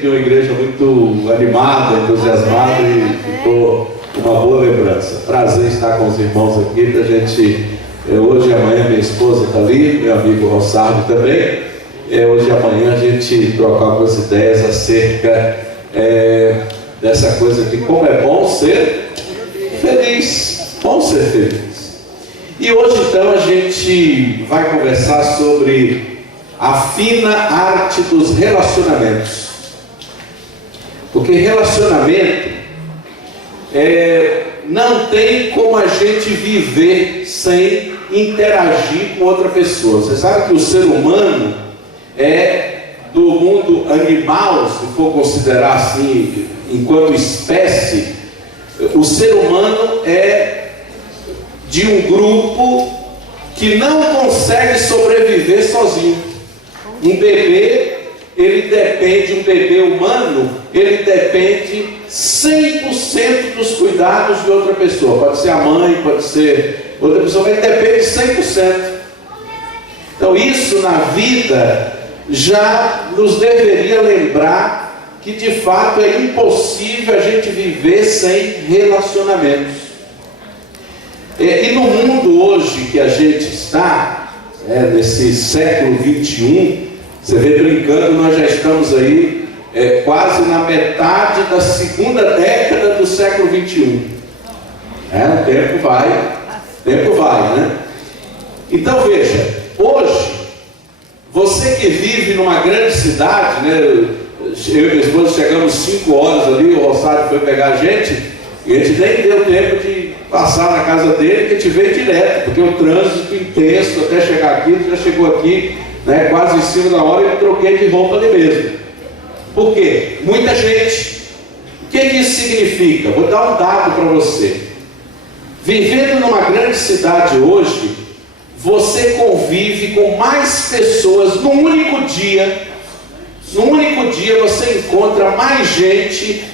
de uma igreja muito animada, entusiasmada, e ficou uma boa lembrança. Prazer estar com os irmãos aqui para a gente, hoje e amanhã minha esposa está ali, meu amigo Rossardo também, hoje e amanhã a gente trocar algumas ideias acerca dessa coisa de como é bom ser feliz, bom ser feliz. E hoje então a gente vai conversar sobre a fina arte dos relacionamentos. Porque relacionamento não tem como a gente viver sem interagir com outra pessoa. Você sabe que o ser humano do mundo animal, se for considerar assim, enquanto espécie, o ser humano é de um grupo que não consegue sobreviver sozinho. Um bebê, um bebê humano, ele depende 100% dos cuidados de outra pessoa. Pode ser a mãe, pode ser outra pessoa, mas ele depende 100%. Então isso na vida já nos deveria lembrar que de fato é impossível a gente viver sem relacionamentos. E no mundo hoje que a gente está, nesse século 21, você vê brincando, nós já estamos aí quase na metade da segunda década do século 21. O tempo vai, né? Então veja, hoje, você que vive numa grande cidade, né? Eu e minha esposa chegamos 5 horas ali, o Rosário foi pegar a gente, e a gente nem deu tempo de passar na casa dele, que a gente veio direto, porque o trânsito intenso até chegar aqui, já chegou aqui, né, quase em cima da hora, e eu troquei de roupa ali mesmo. Por quê? Muita gente. O que isso significa? Vou dar um dado para você. Vivendo numa grande cidade hoje, você convive com mais pessoas num único dia. Num único dia você encontra mais gente.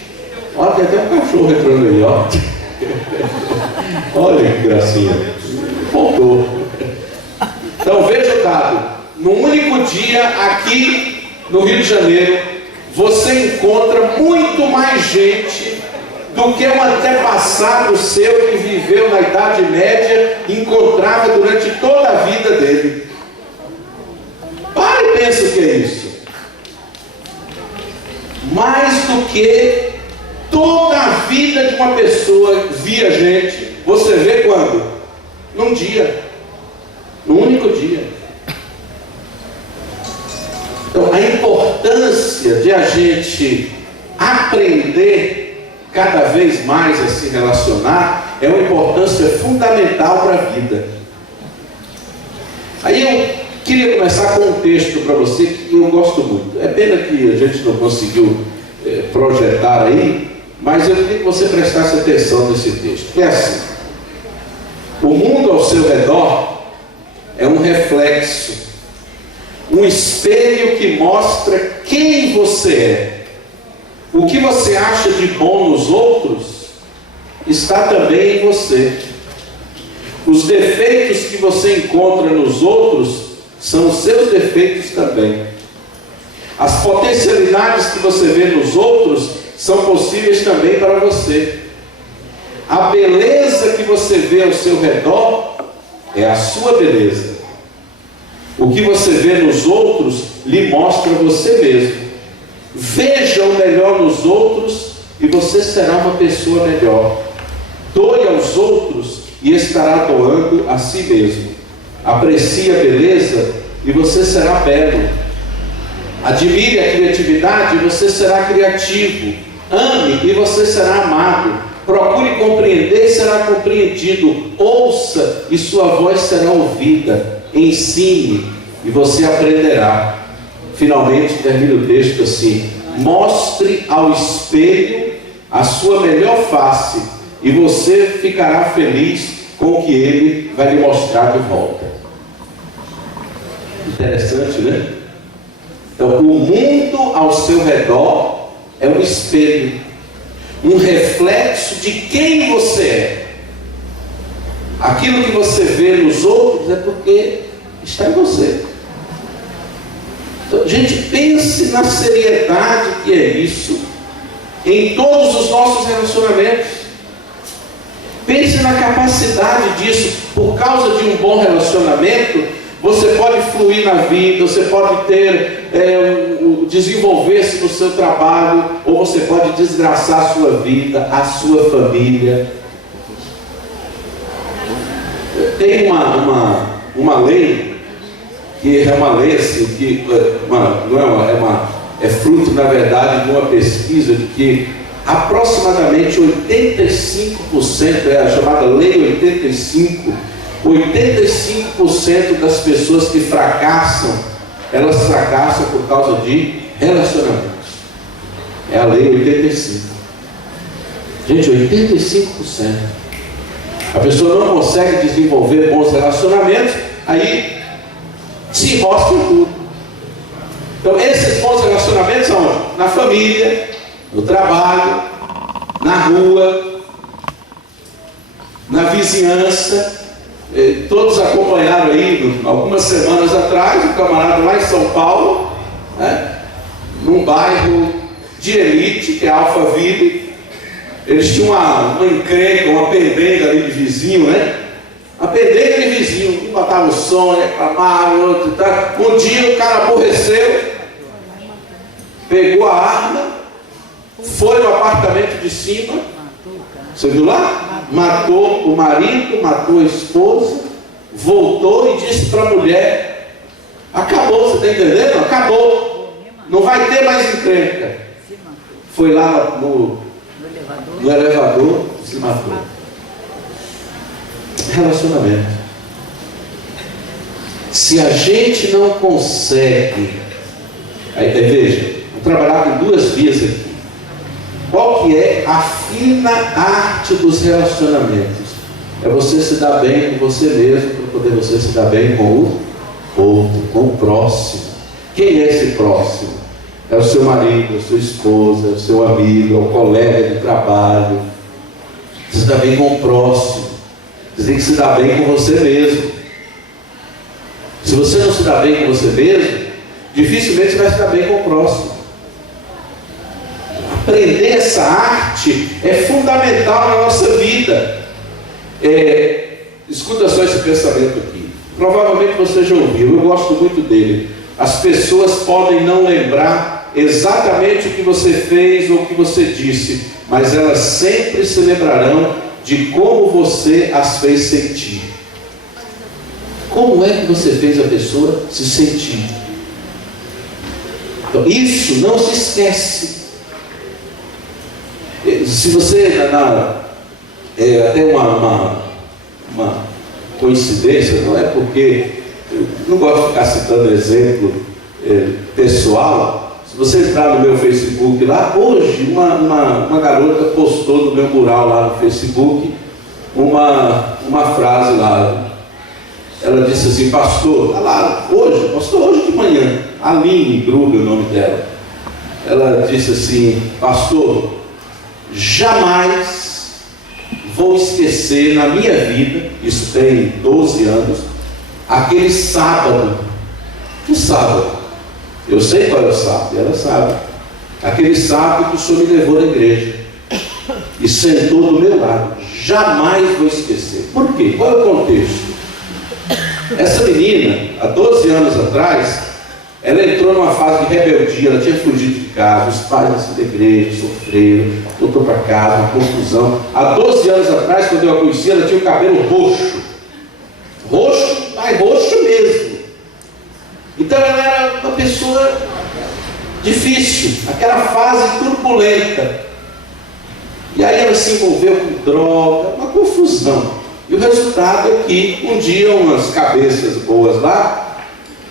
Olha, tem até um cachorro entrando aí, ó. Olha que gracinha. Voltou. Então veja o dado. Num único dia aqui no Rio de Janeiro, você encontra muito mais gente do que um antepassado seu que viveu na Idade Média e encontrava durante toda a vida dele. Para e pensa o que é isso. Mais do que toda a vida de uma pessoa via gente, você vê quando? Num dia. Num único dia. Então, a importância de a gente aprender cada vez mais a se relacionar é uma importância fundamental para a vida. Aí eu queria começar com um texto para você que eu gosto muito. É pena que a gente não conseguiu projetar aí, mas eu queria que você prestasse atenção nesse texto. É assim: o mundo ao seu redor é um reflexo, um espelho que mostra quem você é. O que você acha de bom nos outros está também em você. Os defeitos que você encontra nos outros são os seus defeitos também. As potencialidades que você vê nos outros são possíveis também para você. A beleza que você vê ao seu redor é a sua beleza. O que você vê nos outros lhe mostra você mesmo. Veja o melhor nos outros e você será uma pessoa melhor. Doe aos outros e estará doando a si mesmo. Aprecie a beleza e você será belo. Admire a criatividade e você será criativo. Ame e você será amado. Procure compreender e será compreendido. Ouça e sua voz será ouvida. Ensine e você aprenderá. Finalmente termina o texto assim: mostre ao espelho a sua melhor face e você ficará feliz com o que ele vai lhe mostrar de volta. Interessante, né? Então, o mundo ao seu redor é um espelho, um reflexo de quem você é. Aquilo que você vê nos outros é porque está em você. Então, gente, pense na seriedade que é isso em todos os nossos relacionamentos. Pense na capacidade disso. Por causa de um bom relacionamento, você pode fluir na vida, você pode ter, desenvolver-se no seu trabalho, ou você pode desgraçar a sua vida, a sua família. Tem uma lei, que é uma lei assim, que é fruto, na verdade, de uma pesquisa de que aproximadamente 85%, é a chamada Lei 85% das pessoas que fracassam, elas fracassam por causa de relacionamentos. É a Lei 85. Gente, 85%. A pessoa não consegue desenvolver bons relacionamentos, aí se enrosca em tudo. Então, esses bons relacionamentos são onde? Na família, no trabalho, na rua, na vizinhança. Todos acompanharam aí, algumas semanas atrás, um camarada lá em São Paulo, né, num bairro de elite, que é Alphaville. Eles tinham uma encrenca, uma pendenga ali de vizinho, né? A pendenga de vizinho, um botava o som, reclamava, o outro, tá? Um dia o cara aborreceu, pegou a arma, foi no apartamento de cima, você viu lá? Matou o marido, matou a esposa, voltou e disse para a mulher: acabou, você está entendendo? Acabou, não vai ter mais encrenca. Foi lá no elevador, se matou. Relacionamento. Se a gente não consegue, aí veja, vou trabalhar com duas vias aqui. Qual que é a fina arte dos relacionamentos? É você se dar bem com você mesmo, para poder você se dar bem com o outro, com o próximo. Quem é esse próximo? É o seu marido, a sua esposa, é o seu amigo, é o colega de trabalho. Você se dá bem com o próximo. Você tem que se dar bem com você mesmo. Se você não se dá bem com você mesmo, dificilmente você vai se dar bem com o próximo. Aprender essa arte é fundamental na nossa vida. Escuta só esse pensamento aqui. Provavelmente você já ouviu, eu gosto muito dele. As pessoas podem não lembrar exatamente o que você fez ou o que você disse, mas elas sempre se lembrarão de como você as fez sentir. Como é que você fez a pessoa se sentir? Então, isso não se esquece. Se você, até uma coincidência, não é porque eu não gosto de ficar citando exemplo pessoal. Se você entrar no meu Facebook lá, hoje uma garota postou no meu mural lá no Facebook uma frase lá. Ela disse assim: pastor, tá lá, postou hoje de manhã, Aline Gruber, o nome dela. Ela disse assim: pastor, jamais vou esquecer na minha vida, isso tem 12 anos, aquele sábado. Que sábado? Eu sei qual é o sábado, ela sabe. Aquele sábado que o Senhor me levou na igreja e sentou do meu lado. Jamais vou esquecer. Por quê? Qual é o contexto? Essa menina, há 12 anos atrás, ela entrou numa fase de rebeldia. Ela tinha fugido de casa, os pais da igreja sofreram, voltou para casa, uma confusão. Há 12 anos atrás, quando eu a conheci, ela tinha o cabelo roxo. Roxo, mas roxo mesmo. Então ela era uma pessoa difícil, aquela fase turbulenta. E aí ela se envolveu com droga, uma confusão. E o resultado é que um dia umas cabeças boas lá,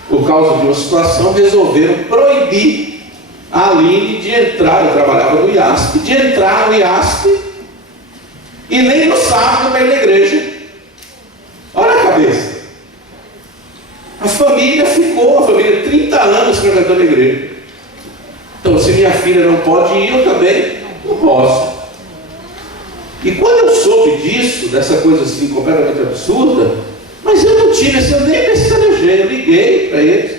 por causa de uma situação, resolveram proibir a Aline de entrar. Eu trabalhava no IASP, de entrar no IASP e nem no sábado para ir na igreja. Olha a cabeça. A família 30 anos frequentando a igreja. Então, se minha filha não pode ir, eu também não posso. E quando eu soube disso, dessa coisa assim completamente absurda, mas eu não tive, eu nem pestanejei, eu liguei para eles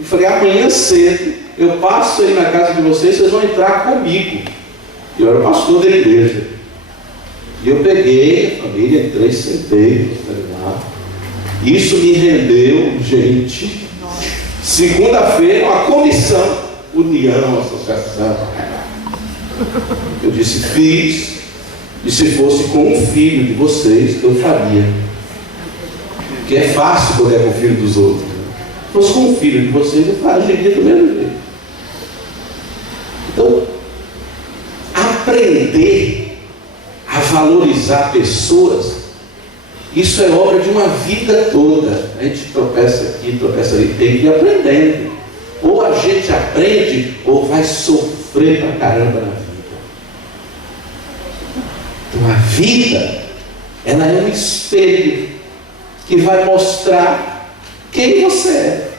E falei, amanhã cedo eu passo aí na casa de vocês, vocês vão entrar comigo. E eu era pastor da igreja. E eu peguei a família, entrei, sentei, lá. Isso me rendeu, gente, segunda-feira, uma comissão, união, associação. Eu disse, fiz, e se fosse com um filho de vocês, eu faria. Porque é fácil quando é com o filho dos outros. Se fosse com um filho de vocês, eu agiria do mesmo jeito. Então, aprender a valorizar pessoas, isso é obra de uma vida toda. A gente tropeça aqui, tropeça ali, tem que ir aprendendo. Ou a gente aprende, ou vai sofrer pra caramba na vida. Então a vida, ela é um espelho que vai mostrar quem você é.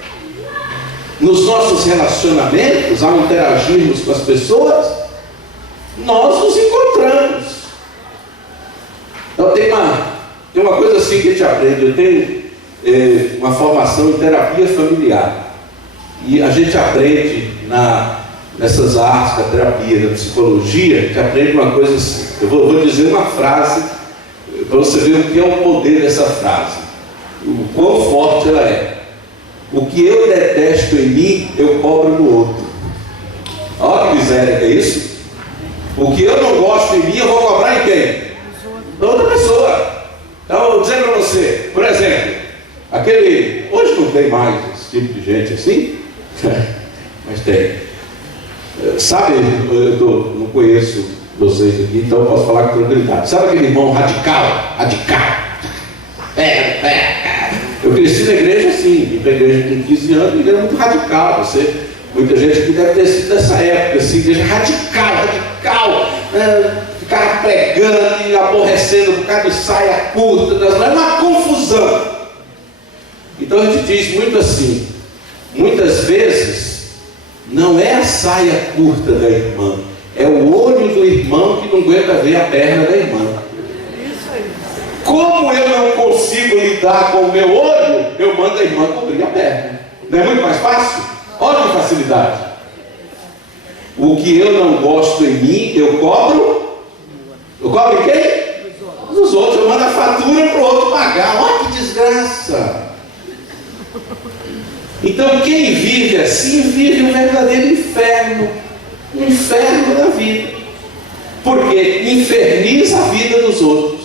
Nos nossos relacionamentos, ao interagirmos com as pessoas, nós nos encontramos. Então tem uma coisa assim que a gente aprende. Eu tenho uma formação em terapia familiar. E a gente aprende nessas artes da terapia, da psicologia, a gente aprende uma coisa assim. Eu vou dizer uma frase para você ver o que é o poder dessa frase, o quão forte ela é. O que eu detesto em mim, eu cobro no outro. Olha que miséria que é isso. O que eu não gosto em mim, eu vou cobrar em quem? Na outra pessoa. Então, eu vou dizer para você, por exemplo, hoje não tem mais esse tipo de gente assim, mas tem. Sabe, eu não conheço vocês aqui, então eu posso falar com tranquilidade. Sabe aquele irmão radical? Eu cresci na igreja assim, vim para a igreja com 15 anos, e era muito radical. Muita gente aqui deve ter sido dessa época, assim, igreja radical, ficava pregando e aborrecendo por causa de saia curta, é uma confusão. Então a gente diz muito assim, muitas vezes, não é a saia curta da irmã, é o olho do irmão que não aguenta ver a perna da irmã. Como eu não consigo lidar com o meu olho, eu mando a irmã cobrir a perna. Não é muito mais fácil? Olha que facilidade. O que eu não gosto em mim, eu cobro. Eu cobro em quem? Nos outros. Eu mando a fatura para o outro pagar. Olha que desgraça. Então quem vive assim, vive um verdadeiro inferno. Um inferno da vida. Porque inferniza a vida dos outros.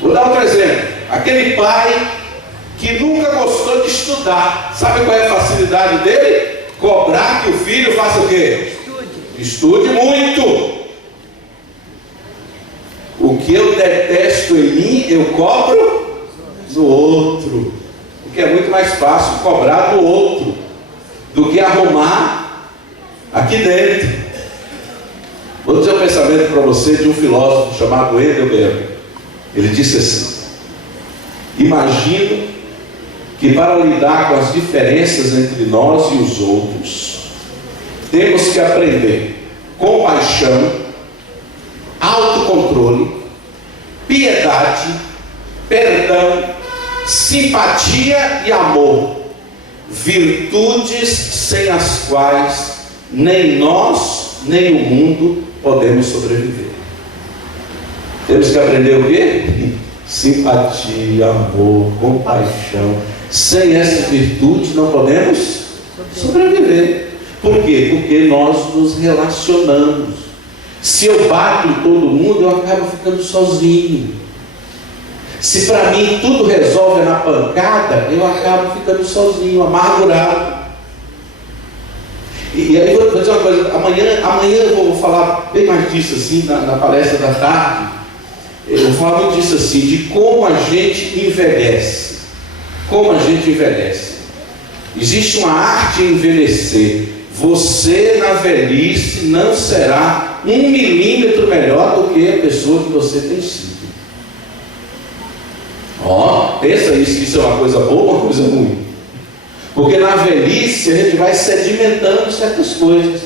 Vou dar outro exemplo. Aquele pai que nunca gostou de estudar. Sabe qual é a facilidade dele? Cobrar que o filho faça o quê? Estude muito. O que eu detesto em mim, eu cobro do outro. Porque é muito mais fácil cobrar do outro do que arrumar aqui dentro. Vou dizer um pensamento para você de um filósofo chamado Heidelberg. Ele disse assim: imagino que para lidar com as diferenças entre nós e os outros, temos que aprender compaixão, autocontrole, piedade, perdão, simpatia e amor, virtudes sem as quais nem nós, nem o mundo podemos sobreviver. Temos que aprender o quê? Simpatia, amor, compaixão. Sem essas virtudes não podemos sobreviver. Por quê? Porque nós nos relacionamos. Se eu bato em todo mundo, eu acabo ficando sozinho. Se para mim tudo resolve na pancada, eu acabo ficando sozinho, amargurado. E aí eu vou dizer uma coisa, amanhã eu vou falar bem mais disso assim, na palestra da tarde. Eu vou falar muito disso assim, de como a gente envelhece. Como a gente envelhece. Existe uma arte em envelhecer. Você na velhice não será 1 milímetro melhor do que a pessoa que você tem sido. Pensa isso, que isso é uma coisa boa ou uma coisa ruim? Porque na velhice a gente vai sedimentando certas coisas.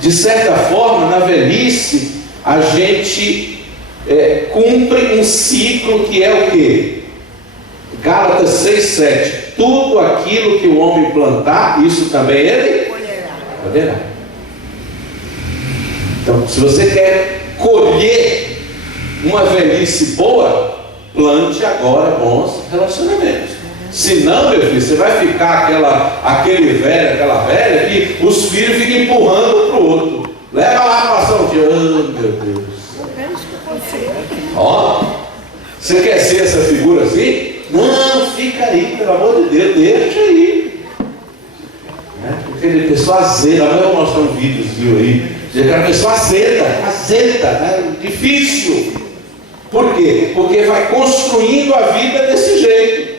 De certa forma, na velhice a gente cumpre um ciclo que é o quê? Gálatas 6,7. Tudo aquilo que o homem plantar, isso também ele colherá. Então, se você quer colher uma velhice boa, plante agora bons relacionamentos. Senão, meu filho, você vai ficar aquele velho, aquela velha que os filhos ficam empurrando um para o outro. Leva lá para passar um dia. Oh, meu Deus. Ó, você quer ser essa figura assim? Não, fica aí, pelo amor de Deus, deixa aí. Porque ele pessoa azeda. Amanhã eu vou mostrar um videozinho aí. Aquela pessoa azeda, né? Difícil. Por quê? Porque vai construindo a vida desse jeito.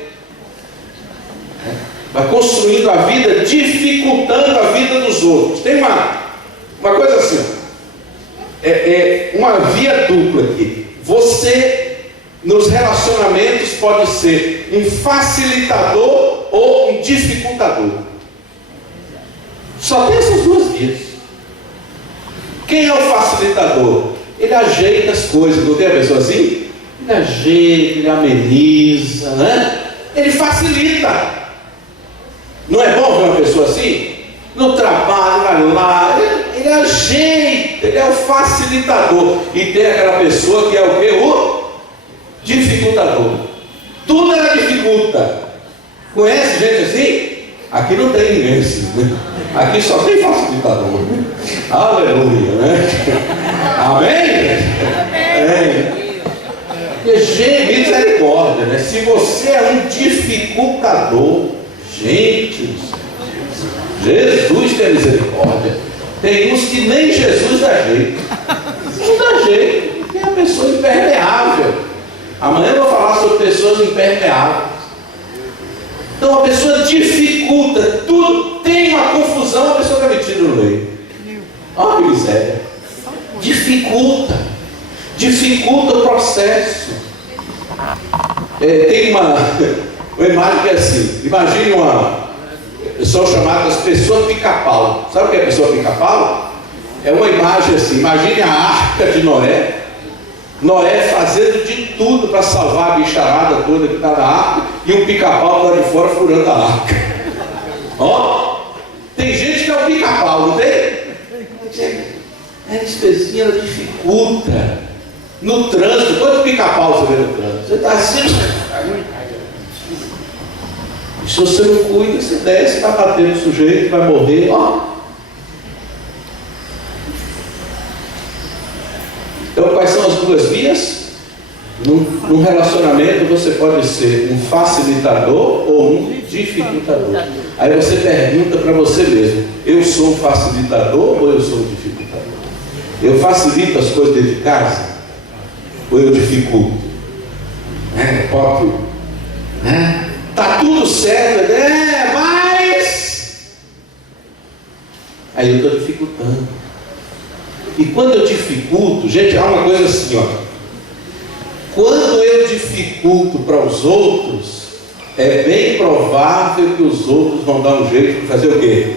Vai construindo a vida, dificultando a vida dos outros. Tem uma coisa assim, uma via dupla aqui. Você, nos relacionamentos, pode ser um facilitador ou um dificultador. Só tem essas duas vias. Quem é o facilitador? Ele ajeita as coisas, não tem a pessoa assim? Ele ajeita, ele ameniza, né? Ele facilita. Não é bom ver uma pessoa assim? No trabalho, vai lá, ele ajeita, ele é o facilitador. E tem aquela pessoa que é o quê? O dificultador. Tudo ela dificulta. Conhece gente assim? Aqui não tem ninguém assim, né? Aqui só tem facilitador. Aleluia, né? Amém? Amém. E misericórdia, né? Se você é um dificultador, gente, Jesus tem misericórdia. Tem uns que nem Jesus dá jeito. Não dá jeito, porque é uma pessoa impermeável. Amanhã eu vou falar sobre pessoas impermeáveis. Então a pessoa dificulta tudo, tem uma confusão, a pessoa está metida no meio. Olha que miséria. Dificulta o processo. Tem uma imagem que é assim, imagine são chamadas pessoas pica-pau. Sabe o que é pessoa pica-pau? É uma imagem assim, imagine a arca de Noé. Noé fazendo de tudo para salvar a bicharada toda que está na arca, e um pica-pau lá de fora furando a arca. Ó, tem gente que é um pica-pau, não tem? A despezinha, ela dificulta. No trânsito, quanto pica-pau você vê no trânsito? Você está assim. Se você não cuida, você desce, está batendo no sujeito, vai morrer. Ó. Então, quais são as duas vias? Num relacionamento, você pode ser um facilitador ou um dificultador. Aí você pergunta para você mesmo: eu sou um facilitador ou eu sou um dificultador? Eu facilito as coisas dentro de casa ou eu dificulto? Próprio, né? Tá tudo certo, mas aí eu estou dificultando. E quando eu dificulto, gente, há uma coisa assim, ó. Quando eu dificulto para os outros, é bem provável que os outros vão dar um jeito de fazer o quê?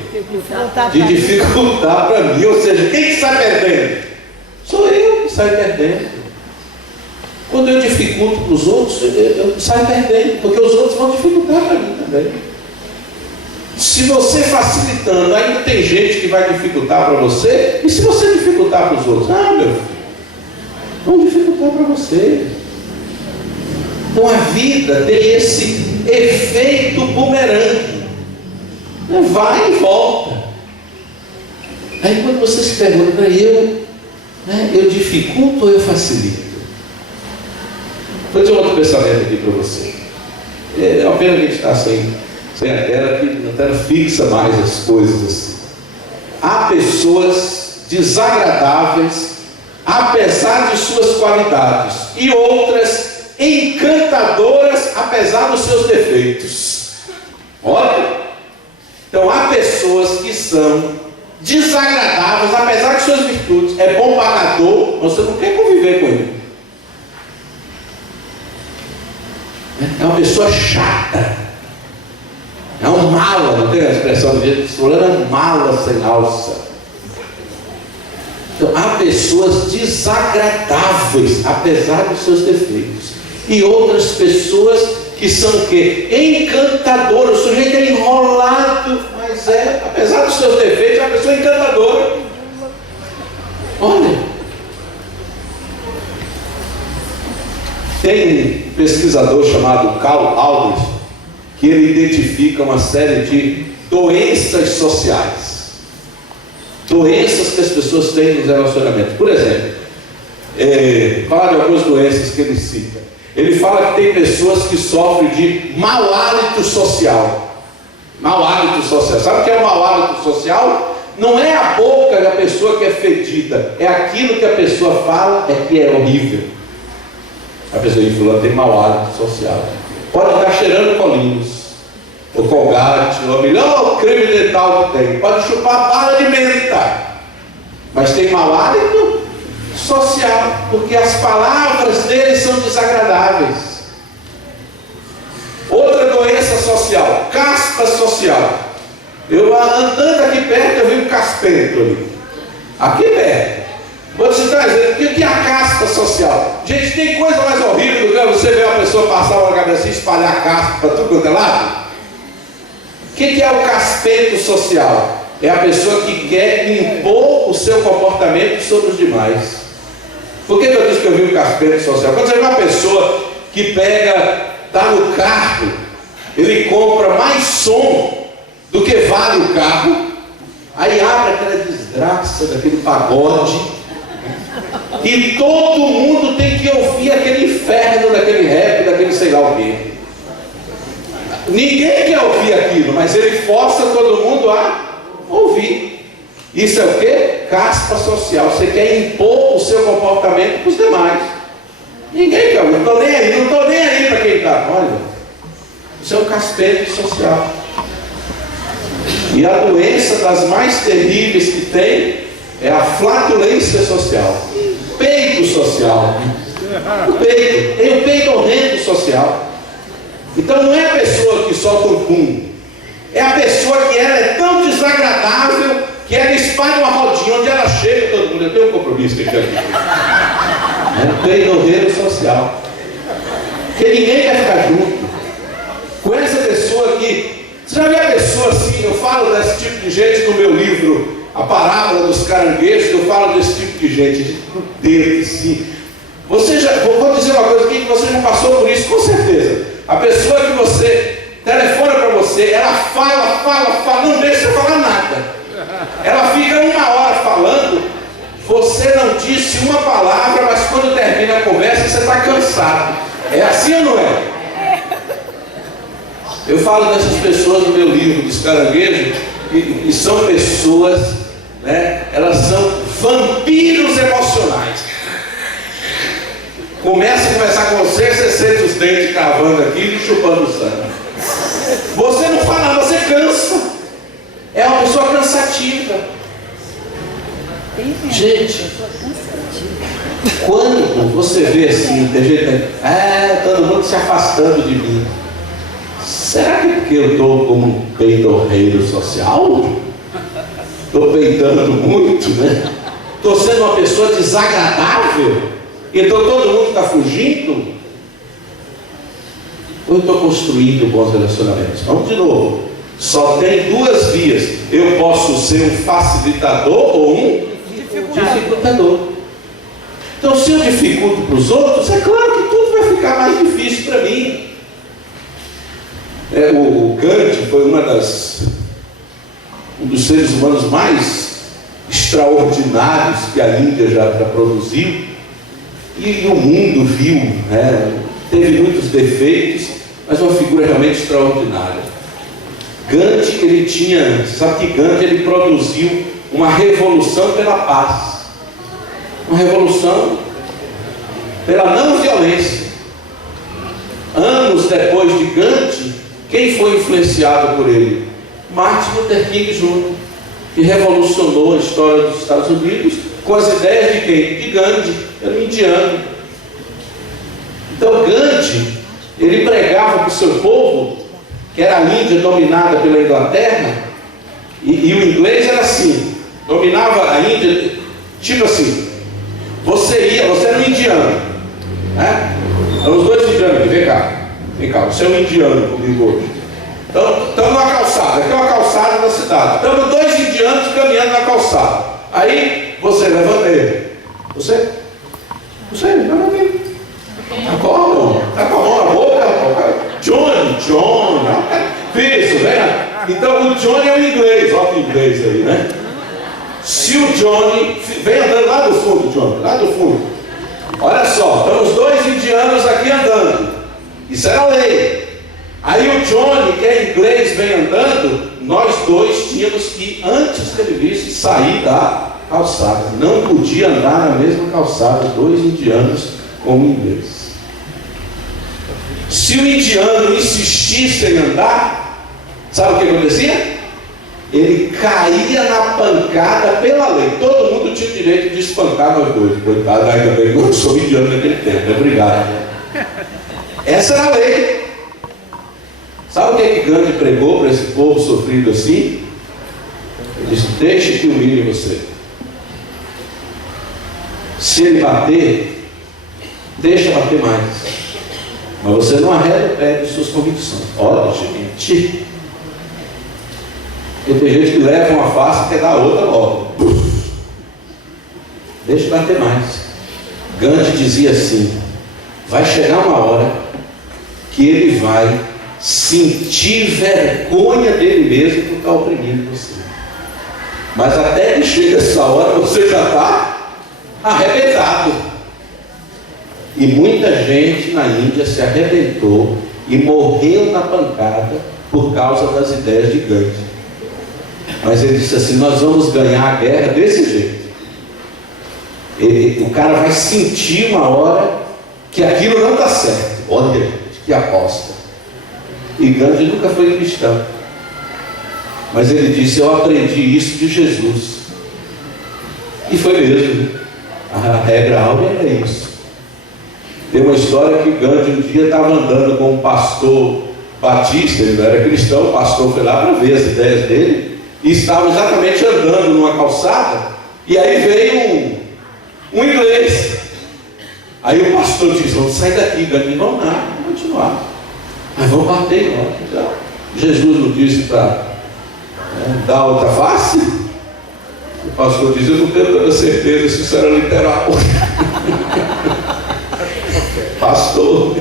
De dificultar para mim. Ou seja, quem que sai perdendo? Sou eu que saio perdendo. Quando eu dificulto para os outros, eu saio perdendo, porque os outros vão dificultar para mim também. Se você facilitando, ainda tem gente que vai dificultar para você, e se você dificultar para os outros? Ah, meu filho, vão dificultar para você. Então a vida tem esse efeito bumerangue, vai e volta. Aí quando você se pergunta, eu dificulto ou eu facilito? Vou dizer um outro pensamento aqui para você. É uma pena que a gente está sem a tela, que a tela fixa mais as coisas assim. Há pessoas desagradáveis, apesar de suas qualidades, e outras encantadoras, apesar dos seus defeitos. Olha, então há pessoas que são desagradáveis, apesar de suas virtudes. É bom pagador, mas você não quer conviver com ele. É uma pessoa chata, é um mala, não tem a expressão do jeito que fulano é um mala sem alça. Então há pessoas desagradáveis, apesar dos seus defeitos, e outras pessoas que são o quê? Encantadores. O sujeito é enrolado, mas apesar dos seus defeitos, é uma pessoa encantadora. Olha, tem um pesquisador chamado Carl Albert, que ele identifica uma série de doenças sociais. Doenças que as pessoas têm nos relacionamentos. Por exemplo, fala de algumas doenças que ele cita. Ele fala que tem pessoas que sofrem de mau hálito social. Mau hálito social. Sabe o que é o mau hálito social? Não é a boca da pessoa que é fedida, é aquilo que a pessoa fala que é horrível. A pessoa de fulano tem mau hálito social. Pode estar cheirando colinhos, ou colgate, ou o melhor creme dental que tem. Pode chupar bala de menta, mas tem mau hálito social, porque as palavras dele são desagradáveis. Outra doença social, caspa social. Eu andando aqui perto, eu vi um caspento ali. Aqui perto. Vou te dizer, o que é a caspa social? Gente, tem coisa mais horrível do que você ver uma pessoa passar uma cabeça e espalhar caspa para tudo quanto é lado? O que é o caspento social? É a pessoa que quer impor o seu comportamento sobre os demais. Por que eu disse que eu vi um caspento social? Quando você vê uma pessoa que está no carro, ele compra mais som do que vale o carro, aí abre aquela desgraça daquele pagode, e todo mundo tem que ouvir aquele inferno daquele rap, daquele sei lá o quê. Ninguém quer ouvir aquilo, mas ele força todo mundo a ouvir. Isso é o quê? Caspa social. Você quer impor o seu comportamento para os demais. Ninguém quer ouvir. Não estou nem aí para quem está. Olha, isso é um caspeto social. E a doença das mais terríveis que tem é a flatulência social. Peito social. O peito. Tem o peito horrendo social. Então não é a pessoa que solta o pum. É a pessoa que ela é tão desagradável que ela espalha uma rodinha. Onde ela chega, todo mundo. Eu tenho um compromisso com aqui. É um peito horrendo social. Porque ninguém quer ficar junto com essa pessoa que... Você já viu a pessoa assim? Eu falo desse tipo de gente no meu livro, A Parábola dos Caranguejos. Eu falo desse tipo de gente no dedo assim. Você já, vou dizer uma coisa aqui, que você já passou por isso, com certeza. A pessoa que você telefona para você, ela fala, não deixa você falar nada. Ela fica 1 hora falando, você não disse uma palavra, mas quando termina a conversa você está cansado. É assim ou não é? Eu falo dessas pessoas no meu livro dos caranguejos, e são pessoas, né? Elas são vampiros emocionais. Começa a conversar com você sente os dentes cravando aqui e chupando o sangue. Você não fala, você cansa. É uma pessoa cansativa. Gente, quando você vê assim, tem gente, todo mundo se afastando de mim. Será que é porque eu estou como um peidorreiro social? Estou peidando muito, né? Estou sendo uma pessoa desagradável? Então todo mundo está fugindo? Ou eu estou construindo bons relacionamentos? Vamos de novo. Só tem 2 vias. Eu posso ser um facilitador ou um dificultador. Então se eu dificulto para os outros, é claro que tudo vai ficar mais difícil para mim. O Gandhi foi um dos seres humanos mais extraordinários que a Índia já produziu, e o mundo viu, né? Teve muitos defeitos, mas uma figura realmente extraordinária. Gandhi, ele tinha, sabe que Gandhi ele produziu uma revolução pela paz, uma revolução pela não violência. Anos depois de Gandhi, quem foi influenciado por ele? Martin Luther King Jr., que revolucionou a história dos Estados Unidos com as ideias de quem? De Gandhi, era um indiano. Então Gandhi, ele pregava para o seu povo, que era a Índia dominada pela Inglaterra, e o inglês era assim, dominava a Índia, tipo assim, você era um indiano, né? Eram os 2 indianos aqui, vem cá. Vem cá, você é um indiano comigo hoje. Então, estamos na calçada, aqui é uma calçada da cidade. Estamos 2 indianos caminhando na calçada. Aí, você levanta ele. Você levanta ele. Tá com a mão na boca. Johnny. Isso, né? Então, o Johnny é o inglês. Olha que inglês aí, né? Se o Johnny... Vem andando lá do fundo, Johnny. Lá do fundo. Olha só, estamos 2 indianos aqui andando. Isso era lei. Aí o Johnny, que é inglês, vem andando. Nós 2 tínhamos que, antes que ele visse, sair da calçada. Não podia andar na mesma calçada 2 indianos com o inglês. Se o indiano insistisse em andar, sabe o que acontecia? Ele caía na pancada pela lei. Todo mundo tinha o direito de espancar nós 2. Coitado, ainda bem que eu sou indiano naquele tempo, né? Obrigado. Essa era a lei. Sabe o que Gandhi pregou para esse povo sofrido assim? Ele disse: deixe que humilhe você. Se ele bater, deixa bater mais. Mas você não arreda o pé de suas convicções. Olha, gente. Porque tem gente que leva uma face e quer dar outra logo. Deixa bater mais. Gandhi dizia assim: vai chegar uma hora que ele vai sentir vergonha dele mesmo por estar oprimindo você. Mas até que chega essa hora, você já está arrebentado. E muita gente na Índia se arrebentou e morreu na pancada por causa das ideias de Gandhi. Mas ele disse assim: nós vamos ganhar a guerra desse jeito. O cara vai sentir uma hora que aquilo não está certo. Olha, gente, que aposta. E Gandhi nunca foi cristão. Mas ele disse: eu aprendi isso de Jesus. E foi mesmo. A regra áurea era isso. Tem uma história que Gandhi um dia estava andando com um pastor batista. Ele não era cristão, o pastor foi lá para ver as ideias dele. E estava exatamente andando numa calçada. E aí veio um inglês. Aí o pastor disse: vamos sair daqui, Gandhi. Vamos lá, vamos continuar. Mas vamos bater lá. Então, Jesus não disse para dar outra face? O pastor disse: eu não tenho toda certeza se isso era literal. Pastor.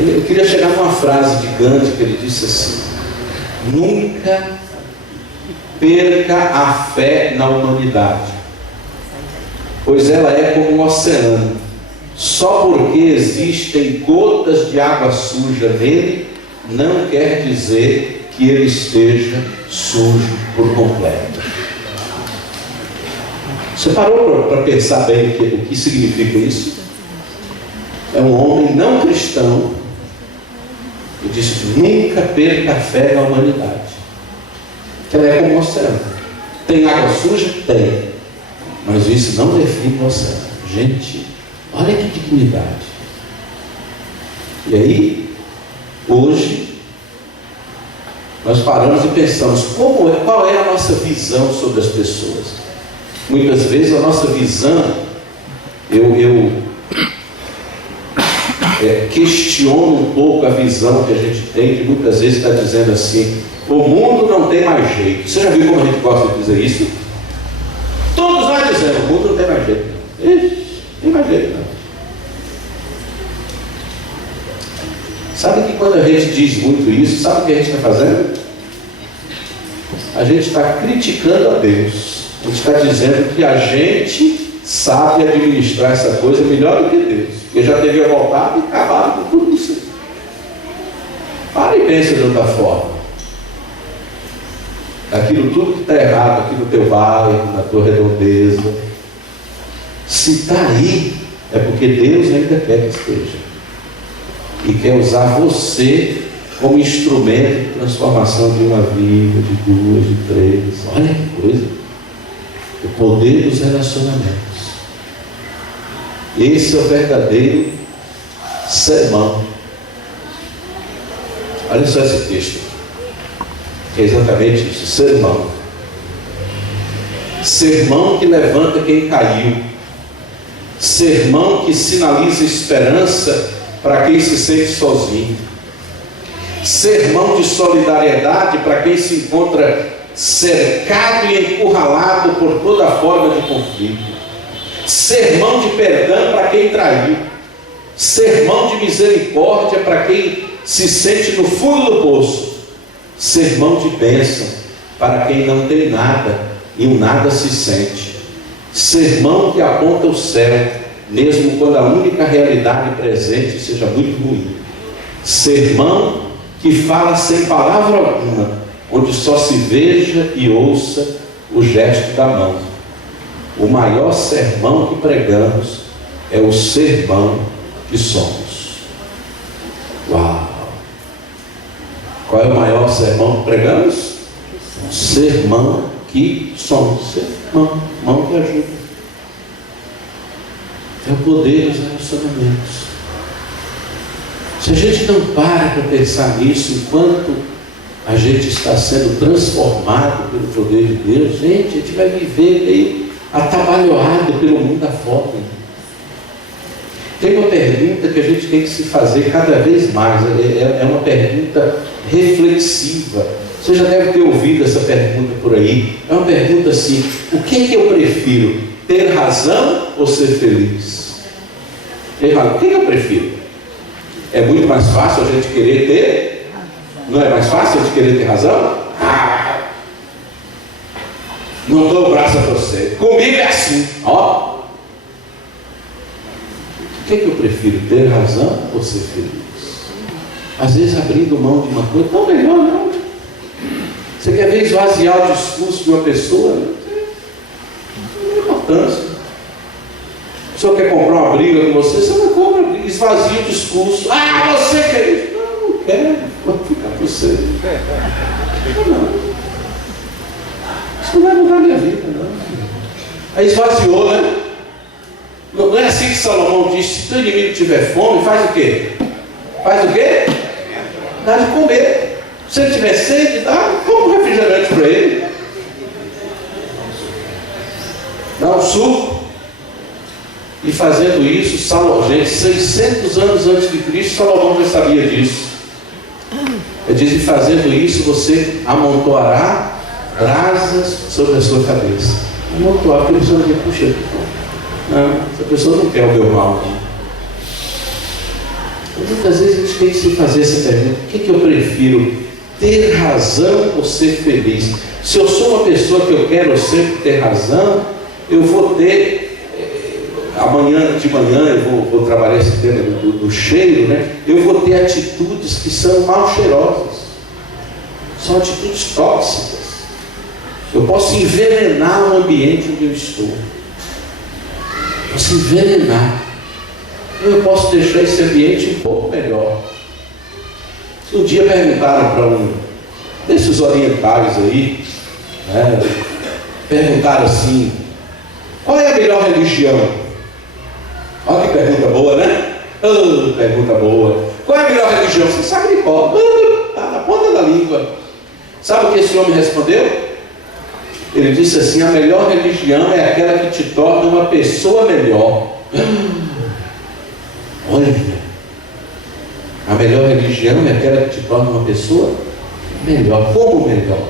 Eu queria chegar numa frase de Gandhi que ele disse assim: nunca perca a fé na humanidade, pois ela é como um oceano. Só porque existem gotas de água suja nele, não quer dizer que ele esteja sujo por completo. Você parou para pensar bem o que significa isso? É um homem não cristão que disse: nunca perca a fé na humanidade, que ela é como um oceano. Tem água suja? Tem. Mas isso não define o oceano. Gente, olha que dignidade. E aí, hoje, nós paramos e pensamos: qual é a nossa visão sobre as pessoas? Muitas vezes a nossa visão, eu questiono um pouco a visão que a gente tem, que muitas vezes está dizendo assim: o mundo não tem mais jeito. Você já viu como a gente gosta de dizer isso? Todos nós dizemos: o mundo não tem mais jeito. Ixi, tem mais jeito não. Sabe que quando a gente diz muito isso, sabe o que a gente está fazendo? A gente está criticando a Deus. A gente está dizendo que a gente sabe administrar essa coisa melhor do que Deus. Porque já teria voltado e acabado com tudo isso. Para e pensa de outra forma. Aquilo tudo que está errado aqui no teu bairro, na tua redondeza, se está aí, é porque Deus ainda quer que esteja. E quer usar você como instrumento de transformação de uma vida, de 2, de 3. Olha que coisa. O poder dos relacionamentos. Esse é o verdadeiro sermão. Olha só esse texto. É exatamente isso. Sermão. Sermão que levanta quem caiu. Sermão que sinaliza esperança para quem se sente sozinho. Sermão de solidariedade para quem se encontra cercado e encurralado por toda forma de conflito. Sermão de perdão para quem traiu. Sermão de misericórdia para quem se sente no fundo do poço. Sermão de bênção para quem não tem nada e o nada se sente. Sermão que aponta o céu, mesmo quando a única realidade presente seja muito ruim. Sermão que fala sem palavra alguma, onde só se veja e ouça o gesto da mão. O maior sermão que pregamos é o sermão que somos. Uau! Qual é o maior sermão que pregamos? O sermão que somos. Sermão, mão que ajuda. É o poder dos relacionamentos. Se a gente não para pensar nisso, enquanto a gente está sendo transformado pelo poder de Deus, a gente vai viver meio atabalhoado pelo mundo afora. Tem uma pergunta que a gente tem que se fazer cada vez mais, é uma pergunta reflexiva. Você já deve ter ouvido essa pergunta por aí. É uma pergunta assim: o que eu prefiro? Ter razão ou ser feliz? Ter razão. O que eu prefiro? É muito mais fácil a gente querer ter? Não é mais fácil a gente querer ter razão? Não dou o braço a você. Comigo é assim. Ó. O que eu prefiro? Ter razão ou ser feliz? Às vezes abrindo mão de uma coisa, não, melhor não. Você quer ver esvaziar o discurso de uma pessoa? Não tem importância. O senhor quer comprar uma briga com você? Você não compra a briga, esvazia o discurso. Você quer isso? Não quero, vou ficar com você. Não. Isso não vai mudar a minha vida, não. Aí esvaziou, né? Não é assim que Salomão disse: se teu inimigo tiver fome, faz o quê? Faz o quê? Dá de comer. Se ele tiver sede, dá um refrigerante para ele. Dá um suco. E fazendo isso, gente, 600 anos antes de Cristo, Salomão já sabia disso. Ele diz: e fazendo isso, você amontoará brasas sobre a sua cabeça. Amontoar, porque a pessoa vai dizer: puxa, não, essa pessoa não quer o meu mal. Muitas vezes a gente tem que se fazer essa pergunta: o que eu prefiro? Ter razão ou ser feliz? Se eu sou uma pessoa que eu quero sempre ter razão, eu vou ter, amanhã de manhã eu vou trabalhar esse tema do cheiro, né? Eu vou ter atitudes que são mal cheirosas, são atitudes tóxicas. Eu posso envenenar o ambiente onde eu estou. Eu posso envenenar. Eu posso deixar esse ambiente um pouco melhor. Um dia perguntaram para um desses orientais aí, né? Perguntaram assim: qual é a melhor religião? Olha que pergunta boa, né? Pergunta boa. Qual é a melhor religião? Você sabe de qual? Está na ponta da língua. Sabe o que esse homem respondeu? Ele disse assim: a melhor religião é aquela que te torna uma pessoa melhor. Olha, a melhor religião é aquela que te torna uma pessoa melhor. Como melhor?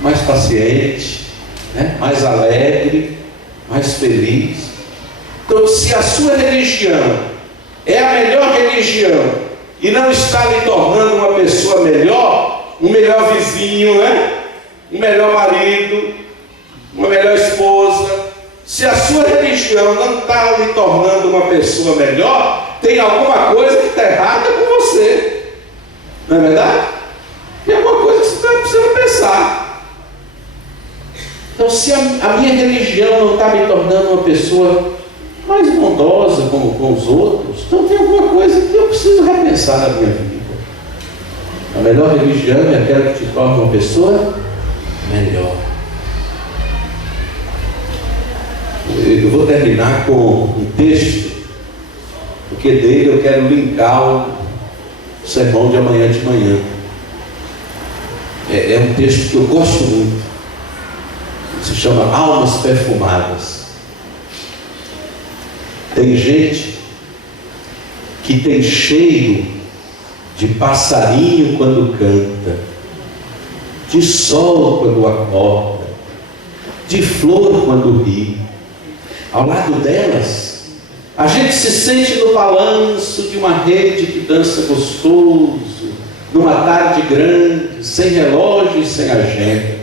Mais paciente, né? Mais alegre, mais feliz. Então, se a sua religião é a melhor religião e não está lhe tornando uma pessoa melhor, um melhor vizinho, né? Um melhor marido, uma melhor esposa, se a sua religião não está lhe tornando uma pessoa melhor, tem alguma coisa que está errada com você. Não é verdade? Tem alguma coisa que você está precisando pensar. Então, se a minha religião não está me tornando uma pessoa mais bondosa com os outros, então tem alguma coisa que eu preciso repensar na minha vida. A melhor religião é aquela que te torna uma pessoa melhor. Eu vou terminar com um texto, porque dele eu quero linkar o sermão de amanhã de manhã. É um texto que eu gosto muito. Se chama Almas Perfumadas. Tem gente que tem cheiro de passarinho quando canta, de sol quando acorda, de flor quando ri. Ao lado delas, a gente se sente no balanço de uma rede que dança gostoso, numa tarde grande, sem relógio e sem agenda.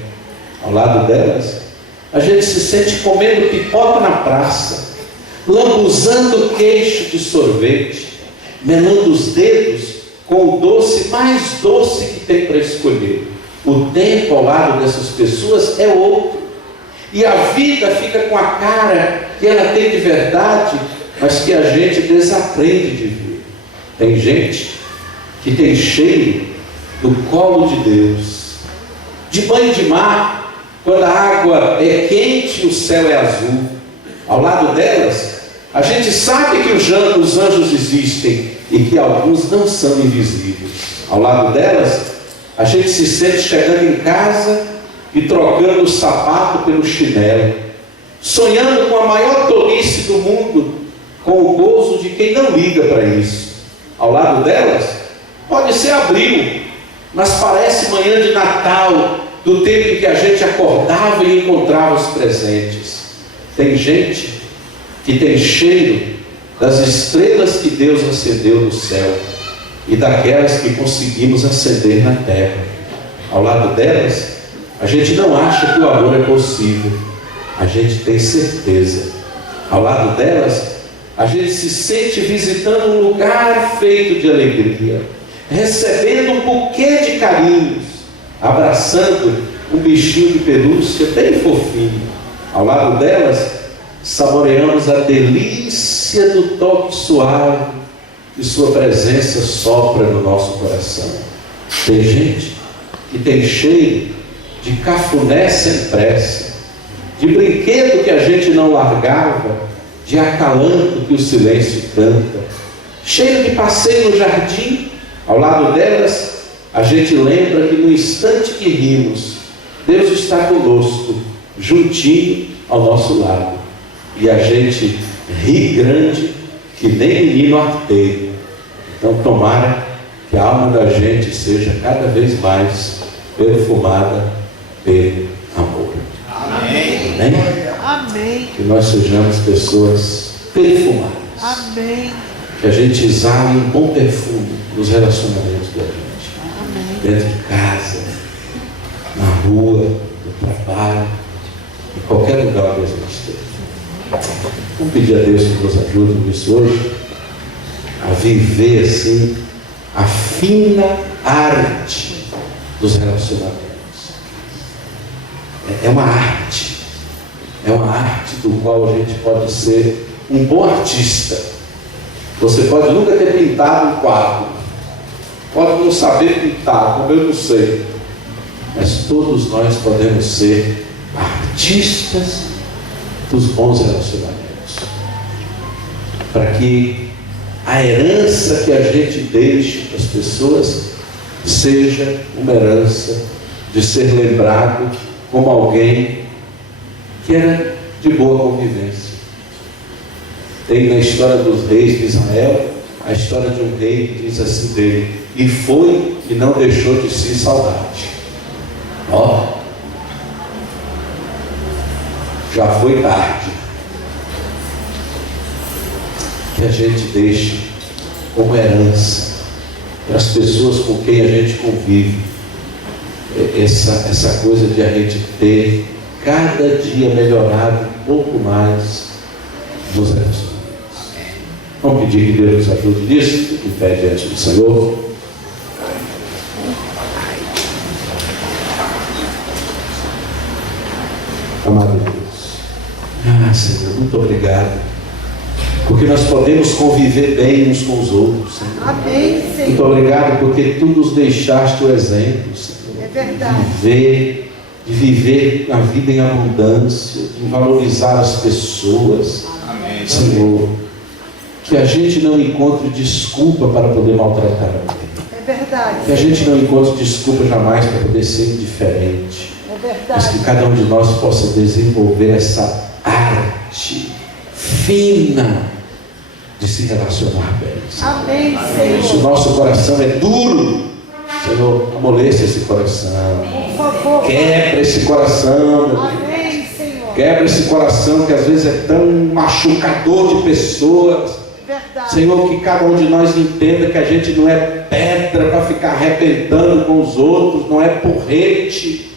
Ao lado delas, a gente se sente comendo pipoca na praça, lambuzando o queixo de sorvete, melando os dedos com o doce mais doce que tem para escolher. O tempo ao lado dessas pessoas é outro, e a vida fica com a cara que ela tem de verdade, mas que a gente desaprende de ver. Tem gente que tem cheiro do colo de Deus, de banho de mar, quando a água é quente e o céu é azul. Ao lado delas, a gente sabe que os anjos existem e que alguns não são invisíveis. Ao lado delas, a gente se sente chegando em casa e trocando o sapato pelo chinelo, sonhando com a maior tolice do mundo, com o gozo de quem não liga para isso. Ao lado delas, pode ser abril, mas parece manhã de Natal, do tempo em que a gente acordava e encontrava os presentes. Tem gente que tem cheiro das estrelas que Deus acendeu no céu e daquelas que conseguimos acender na terra. Ao lado delas, a gente não acha que o amor é possível, a gente tem certeza. Ao lado delas, a gente se sente visitando um lugar feito de alegria, recebendo um buquê de carinhos, abraçando um bichinho de pelúcia bem fofinho. Ao lado delas, saboreamos a delícia do toque suave e sua presença sopra no nosso coração. Tem gente que tem cheiro de cafuné sem pressa, de brinquedo que a gente não largava, de acalanto que o silêncio canta, cheiro de passeio no jardim. Ao lado delas, a gente lembra que no instante que rimos, Deus está conosco, juntinho ao nosso lado. E a gente ri grande que nem menino arteiro. Então tomara que a alma da gente seja cada vez mais perfumada pelo amor. Amém. Amém? Amém. Que nós sejamos pessoas perfumadas. Amém. Que a gente exale um bom perfume nos relacionamentos da gente. Amém. Dentro de casa, na rua, no trabalho, em qualquer lugar que a gente esteja. Vamos pedir a Deus que nos ajude nisso hoje, a viver assim a fina arte dos relacionamentos. É uma arte do qual a gente pode ser um bom artista. Você pode nunca ter pintado um quadro, pode não saber pintar, como eu não sei, mas todos nós podemos ser artistas dos bons relacionamentos, para que a herança que a gente deixe para as pessoas seja uma herança de ser lembrado como alguém que era de boa convivência. Tem na história dos reis de Israel a história de um rei que diz assim dele: e foi e não deixou de si saudade. Ó, já foi tarde. Que a gente deixe como herança para as pessoas com quem a gente convive essa coisa de a gente ter cada dia melhorado um pouco mais nos relacionamentos. Vamos pedir que Deus nos ajude nisso, em pé diante do Senhor. Amado Deus, Senhor, muito obrigado, porque nós podemos conviver bem uns com os outros, Senhor. Amém, Senhor. Muito obrigado porque Tu nos deixaste o exemplo, Senhor. É verdade. De viver a vida em abundância, de valorizar as pessoas. Amém. Senhor, que a gente não encontre desculpa para poder maltratar alguém. É verdade. Que a gente não encontre desculpa jamais para poder ser indiferente. É Mas que verdade. cada um de nós possa desenvolver essa arte fina de de se relacionar bem. Amém, Se o Senhor. nosso coração é duro, Senhor, amoleça esse coração. Por favor. Quebra esse coração, meu Deus. Amém, Senhor. Quebra esse coração que às vezes é tão machucador de pessoas. Verdade. Senhor, que cada um de nós entenda que a gente não é pedra para ficar arrebentando com os outros, não é porrete,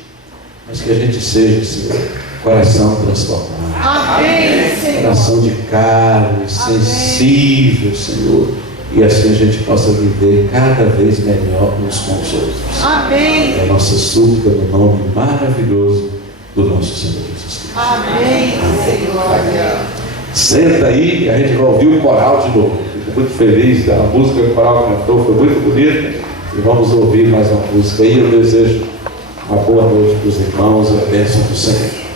mas que a gente seja, Senhor, coração transformado. Amém, Senhor. Coração de carne, sensível, Senhor. E assim a gente possa viver cada vez melhor uns com os outros. Amém. É a nossa súplica no nome maravilhoso do nosso Senhor Jesus Cristo. Amém, Senhor. Senta aí e a gente vai ouvir o coral de novo. Fico muito feliz, a música que o coral cantou foi muito bonita. E vamos ouvir mais uma música aí. Eu desejo uma boa noite para os irmãos e a bênção do Senhor.